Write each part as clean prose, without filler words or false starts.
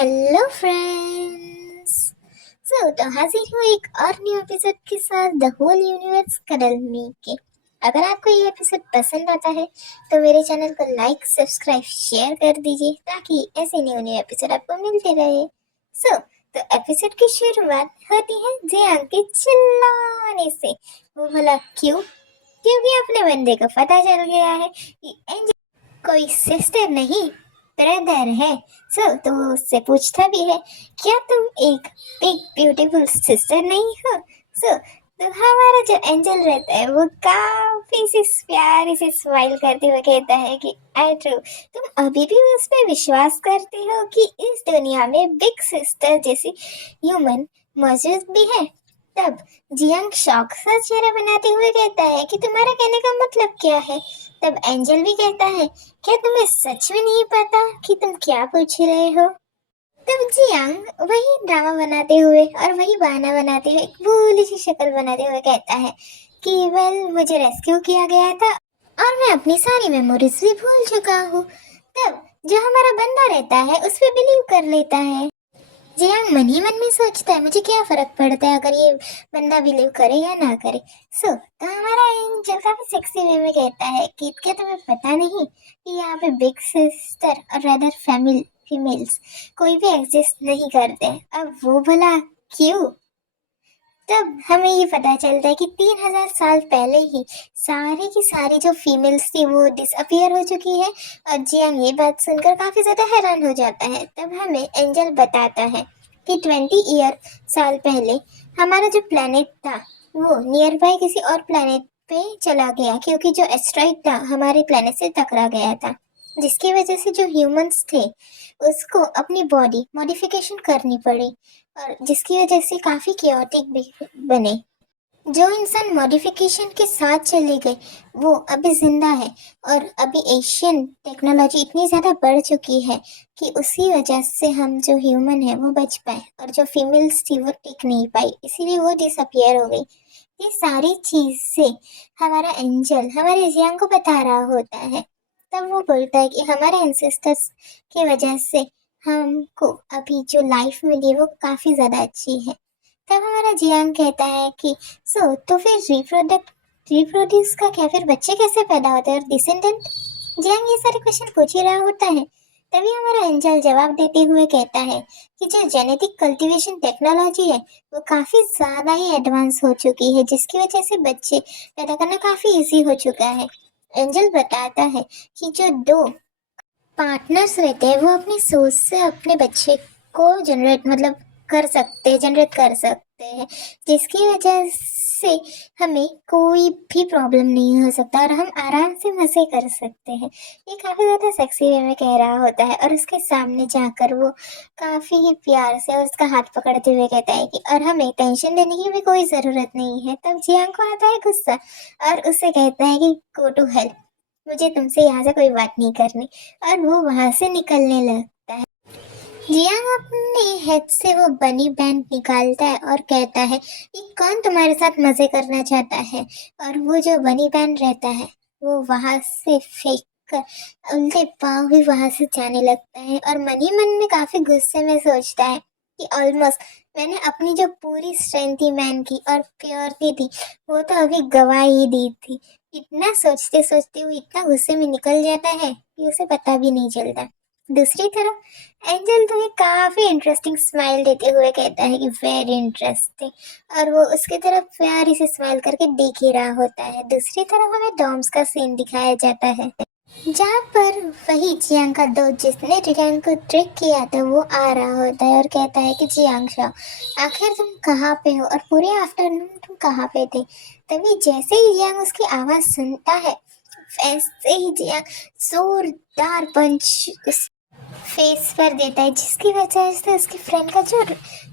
Hello friends. तो हाजिर हूँ एक और न्यू एपिसोड के साथ द होल यूनिवर्स कडल मी के। अगर आपको ये एपिसोड पसंद आता है तो मेरे चैनल को लाइक सब्सक्राइब शेयर कर दीजिए ताकि ऐसे न्यू न्यू एपिसोड आपको मिलते रहे। तो एपिसोड की शुरुआत होती है जियांग के चिल्लाने से। वो भला क्यों? क्योंकि अपने बंदे को पता चल गया है कि एंजल कोई सिस्टर नहीं ब्रदर है। तो वो उससे पूछता भी है, क्या तुम एक बिग ब्यूटीफुल सिस्टर नहीं हो? तो हमारा जो एंजल रहता है वो काफी सी प्यारी सी स्माइल करते हुए कहता है कि आई ट्रू, तुम अभी भी उस पर विश्वास करते हो कि इस दुनिया में बिग सिस्टर जैसी ह्यूमन मौजूद भी है? तब जियांग शौक सा चेहरा बनाते हुए कहता है कि तुम्हारा कहने का मतलब क्या है? तब एंजल भी कहता है, क्या तुम्हें सच में नहीं पता कि तुम क्या पूछ रहे हो? तब जियांग वही ड्रामा बनाते हुए और वही बहाना बनाते हुए एक भोली सी शक्ल बनाते हुए कहता है कि वेल, मुझे रेस्क्यू किया गया था और मैं अपनी सारी मेमोरीज भी भूल चुका हूँ। तब जो हमारा बंदा रहता है उस पर बिलीव कर लेता है। जियांग मन ही मन में सोचता है, मुझे क्या फर्क पड़ता है अगर ये बंदा बिलीव करे या ना करे। तो हमारा एंजल काफी सेक्सी वे में कहता है कि क्या तुम्हें पता नहीं कि यहाँ पे बिग सिस्टर और अदर फैमिली फीमेल्स कोई भी एग्जिस्ट नहीं करते हैं। अब वो भला क्यों? तब हमें ये पता चलता है कि 3000 साल पहले ही सारी की सारी जो फीमेल्स थी वो डिसअपियर हो चुकी है। और जियांग ये बात सुनकर काफी ज्यादा हैरान हो जाता है। तब हमें एंजल बताता है कि 20 ईयर साल पहले हमारा जो प्लेनेट था वो नियर बाय किसी और प्लेनेट पे चला गया, क्योंकि जो एस्ट्रॉइड था हमारे प्लेनेट से टकरा गया था, जिसकी वजह से जो ह्यूमंस थे उसको अपनी बॉडी मॉडिफिकेशन करनी पड़ी और जिसकी वजह से काफी chaotic भी बने। जो इंसान मॉडिफिकेशन के साथ चले गए वो अभी जिंदा है और अभी एशियन टेक्नोलॉजी इतनी ज़्यादा बढ़ चुकी है कि उसी वजह से हम जो ह्यूमन है वो बच पाए और जो फीमेल्स थी वो टिक नहीं पाई, इसीलिए वो डिसअपियर हो गई। ये सारी चीज़ से हमारा एंजल हमारे जियांग को बता रहा होता है। तब वो बोलता है कि हमारे एंसेस्टर्स की वजह से हमको अभी जो लाइफ मिली वो काफ़ी ज़्यादा अच्छी है। तब हमारा जियांग कहता है कि तो फिर रिप्रोड्यूस का क्या, फिर बच्चे कैसे पैदा होते हैं और डिसेंडेंट? जियांग ये सारे क्वेश्चन पूछ ही रहा होता है। तभी हमारा एंजल जवाब देते हुए कहता है कि जो जेनेटिक कल्टीवेशन टेक्नोलॉजी है वो काफ़ी ज़्यादा ही एडवांस हो चुकी है, जिसकी वजह से बच्चे पैदा करना काफ़ी इजी हो चुका है। एंजल बताता है कि जो दो पार्टनर्स रहते हैं वो अपनी सोच से अपने बच्चे को जनरेट कर सकते हैं, जिसकी वजह से हमें कोई भी प्रॉब्लम नहीं हो सकता और हम आराम से मजे कर सकते हैं। ये काफ़ी ज़्यादा सेक्सी वे में कह रहा होता है और उसके सामने जाकर वो काफ़ी ही प्यार से और उसका हाथ पकड़ते हुए कहता है कि और हमें टेंशन लेने की भी कोई ज़रूरत नहीं है। तब जियांग को आता है गुस्सा और उससे कहता है कि गो टू हेल्प, मुझे तुमसे यहाँ से कोई बात नहीं करनी, और वो वहां से निकलने लगता है। जियांग अपने हेड से वो बनी बैंड निकालता है और कहता है कि कौन तुम्हारे साथ मजे करना चाहता है, और वो जो बनी बैंड रहता है वो वहां से फेंक कर उल्टे पाँव ही वहां से जाने लगता है और मन ही मन में काफी गुस्से में सोचता है कि ऑलमोस्ट मैंने अपनी जो पूरी स्ट्रेंथ थी मैन की और प्योरिटी थी वो तो अभी गवा ही दी थी। इतना सोचते सोचते वो इतना गुस्से में निकल जाता है कि उसे पता भी नहीं चलता। दूसरी तरफ एंजल तुम्हें काफी इंटरेस्टिंग स्माइल देते हुए कहता है कि वेरी इंटरेस्टिंग, और वो उसकी तरफ प्यारी से स्माइल करके देख ही रहा होता है। दूसरी तरफ हमें डॉम्स का सीन दिखाया जाता है जहाँ पर वही जियांग का दोस्त जिसने जियांग को ट्रिक किया था वो आ रहा होता है और कहता है कि जियांग शाओ, आखिर तुम कहाँ पे हो और पूरे आफ्टरनून तुम कहाँ पे थे? तभी जैसे ही जियांग उसकी आवाज़ सुनता है वैसे ही जियांग जोरदार पंच उस फेस पर देता है, जिसकी वजह से उसके फ्रेंड का जो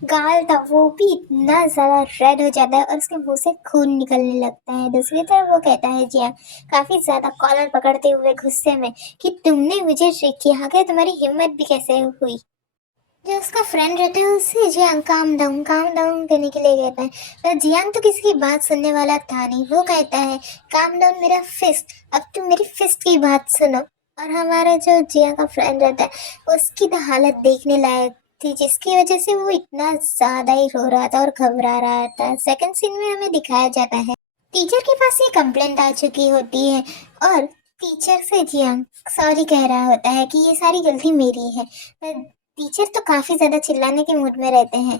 गाल था वो भी इतना ज़्यादा रेड हो जाता है और उसके मुंह से खून निकलने लगता है। दूसरी तरफ वो कहता है जियांग काफ़ी ज़्यादा कॉलर पकड़ते हुए गुस्से में कि तुमने मुझे ट्रिक किया, आखिर तुम्हारी हिम्मत भी कैसे हुई? जो उसका फ्रेंड रहता है उससे जियांग काम डाउन करने के लिए कहता है, पर जियांग तो किसी की बात सुनने वाला था नहीं। वो कहता है काम डाउन मेरा फिस्ट, अब तुम मेरी फिस्ट की बात सुनो। और हमारा जो जियांग का फ्रेंड रहता है उसकी तो हालत देखने लायक थी जिसकी वजह से वो इतना ज्यादा ही रो रहा था और घबरा रहा था। सेकंड सीन में हमें दिखाया जाता है टीचर के पास ये कंप्लेंट आ चुकी होती है और टीचर से जियांग सॉरी कह रहा होता है कि ये सारी गलती मेरी है। पर टीचर तो काफी ज्यादा चिल्लाने के मूड में रहते हैं।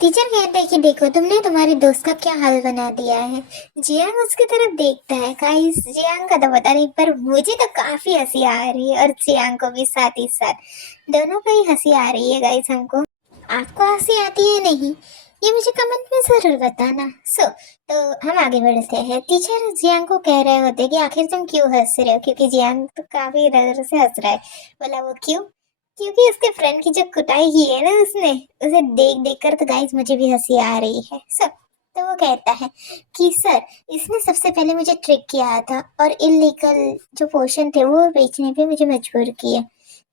टीचर कहते हैं कि देखो तुमने तुम्हारे दोस्त का क्या हाल बना दिया है। जियांग उसकी तरफ देखता है। गाइस जियांग का तो पता नहीं पर मुझे तो काफी हंसी आ रही है और जियांग को भी साथ ही साथ दोनों को ही हंसी आ रही है। गाइस हमको आपको हंसी आती है नहीं ये मुझे कमेंट में जरूर बताना। तो हम आगे बढ़ते हैं। टीचर जियांग को कह रहे होते हैं कि आखिर तुम क्यों हंस रहे हो, क्योंकि जियांग तो काफी डर से हंस रहा है। बोला वो क्यों, क्योंकि उसके फ्रेंड की जो कुटाई की है ना उसने, उसे देख देख कर तो गाइस मुझे भी हंसी आ रही है। तो वो कहता है कि सर इसने सबसे पहले मुझे ट्रिक किया था और इलीगल जो पोर्शन थे वो बेचने पे मुझे मजबूर किया।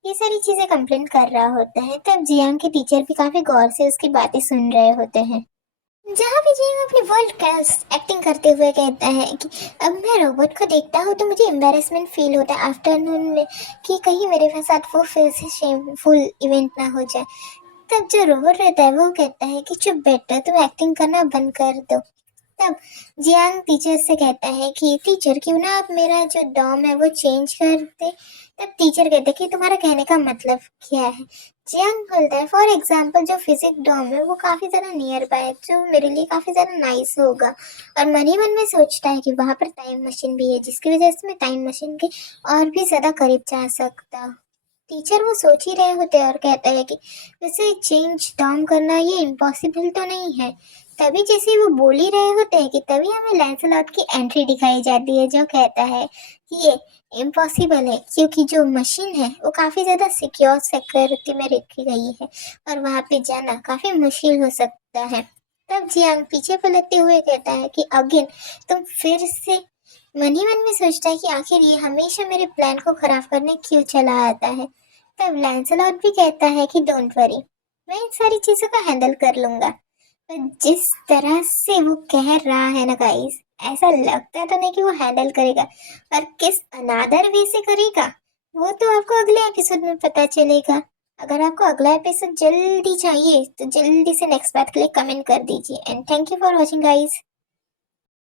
ये सारी चीजें कंप्लेन कर रहा होता है। तब जियांग के टीचर भी काफी गौर से उसकी बातें सुन रहे होते हैं। जहाँ भी जियांग अपनी वर्ल्ड क्लास एक्टिंग करते हुए कहता है कि अब मैं रोबोट को देखता हूँ तो मुझे एम्बेरसमेंट फील होता है आफ्टरनून में कि कहीं मेरे साथ वो फिर से शेमफुल इवेंट ना हो जाए। तब जो रोबोट रहता है वो कहता है कि चुप बेटा तुम एक्टिंग करना बंद कर दो। तब जियांग टीचर से कहता है कि टीचर क्यों ना आप मेरा जो डॉम है वो चेंज कर दे। तब टीचर कहते हैं कि तुम्हारा कहने का मतलब क्या है। जियांग बोलता है फॉर एग्जाम्पल जो फिजिक डॉम है वो काफी ज्यादा नियर बाय है जो मेरे लिए काफी ज्यादा नाइस होगा। और मन ही मन में सोचता है कि वहां पर टाइम मशीन भी है जिसकी वजह से मैं टाइम मशीन के और भी ज्यादा करीब जा सकता। टीचर वो सोच ही रहे होते हैं और कहता है कि वैसे चेंज डॉम करना ये इम्पॉसिबल तो नहीं है। तभी जैसे वो बोल ही रहे होते हैं कि तभी हमें लैंसलॉट की एंट्री दिखाई जाती है जो कहता है कि ये इम्पॉसिबल है क्योंकि जो मशीन है वो काफ़ी ज़्यादा सिक्योर सिक्योरिटी में रखी गई है और वहाँ पे जाना काफ़ी मुश्किल हो सकता है। तब जियांग पीछे पलटते हुए कहता है कि अगेन तुम फिर से मन ही मन में सोचता है कि आखिर ये हमेशा मेरे प्लान को खराब करने क्यों चला आता है। तब लैंसलॉट भी कहता है कि डोंट वरी मैं इन सारी चीज़ों को हैंडल कर लूंगा। पर जिस तरह से वो कह रहा है ना गाइस ऐसा लगता तो नहीं कि वो हैंडल करेगा और किस अनादर वे से करेगा वो तो आपको अगले एपिसोड में पता चलेगा। अगर आपको अगला एपिसोड जल्दी चाहिए तो जल्दी से नेक्स्ट पार्ट के लिए कमेंट कर दीजिए and thank you for watching guys.